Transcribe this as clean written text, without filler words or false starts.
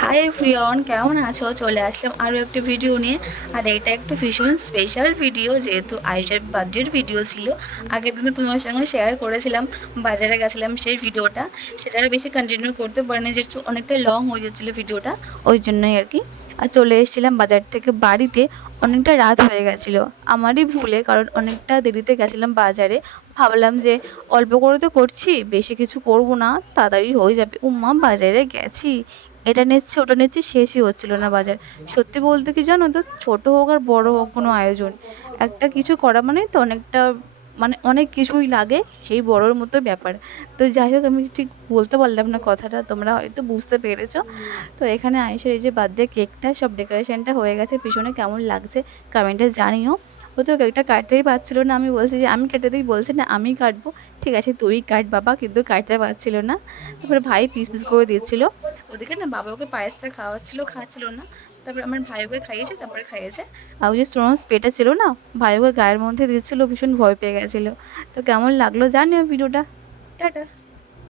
Hi everyone, কেমন আছো? চলে আসলাম আরও একটা ভিডিও নিয়ে। আর এটা একটু ভীষণ স্পেশাল ভিডিও, যেহেতু আয়েশার বার্থডের ভিডিও ছিল। আগের দিনে তোমার সঙ্গে শেয়ার করেছিলাম, বাজারে গেছিলাম সেই ভিডিওটা। সেটা আর বেশি কন্টিনিউ করতে পারিনি, যেহেতু অনেকটা লং হয়ে যাচ্ছিলো ভিডিওটা, ওই জন্যই আর কি। আর চলে এসেছিলাম বাজার থেকে বাড়িতে, অনেকটা রাত হয়ে গেছিলো আমারই ভুলে, কারণ অনেকটা দেরিতে গেছিলাম বাজারে। ভাবলাম যে অল্প করে তো করছি, বেশি কিছু করব না, তাড়াতাড়ি হয়ে যাবে। উম্মা, বাজারে গেছি, এটা নিচ্ছি ওটা নিচ্ছি, শেষই হচ্ছিল না বাজার। সত্যি বলতে কি জানো তো, ছোটো হোক আর বড়ো হোক কোনো আয়োজন, একটা কিছু করা মানে তো অনেকটা, মানে অনেক কিছুই লাগে, সেই বড়োর মতো ব্যাপার। তো যাই হোক, আমি ঠিক বলতে পারলাম না কথাটা, তোমরা হয়তো বুঝতে পেরেছো। তো এখানে আয়েশার এই যে বার্থডে কেকটা, সব ডেকোরেশনটা হয়ে গেছে, পিছনে কেমন লাগছে কমেন্টে জানিও। ও তো কেকটা কাটতেই পারছিল না, আমি বলছি যে আমি কেটে দিই, বলছে না আমি কাটবো। ঠিক আছে তুই কাট বাবা, কিন্তু কাটতে পারছিল না। তারপরে ভাই পিস পিস করে দিচ্ছিল। ওদিকে না বাবা ওকে পায়েসটা খাওয়াচ্ছিল, খাচ্ছিল না। তারপরে আমার ভাই ওকে খাইয়েছে, তারপরে খাইয়েছে। আর ওই যে স্টোনস পেটে ছিল না, ভাই ওকে গায়ের মধ্যে দিচ্ছিল, ভীষণ ভয় পেয়ে গেছিলো। তো কেমন লাগলো জানিও ভিডিওটা। টাটা।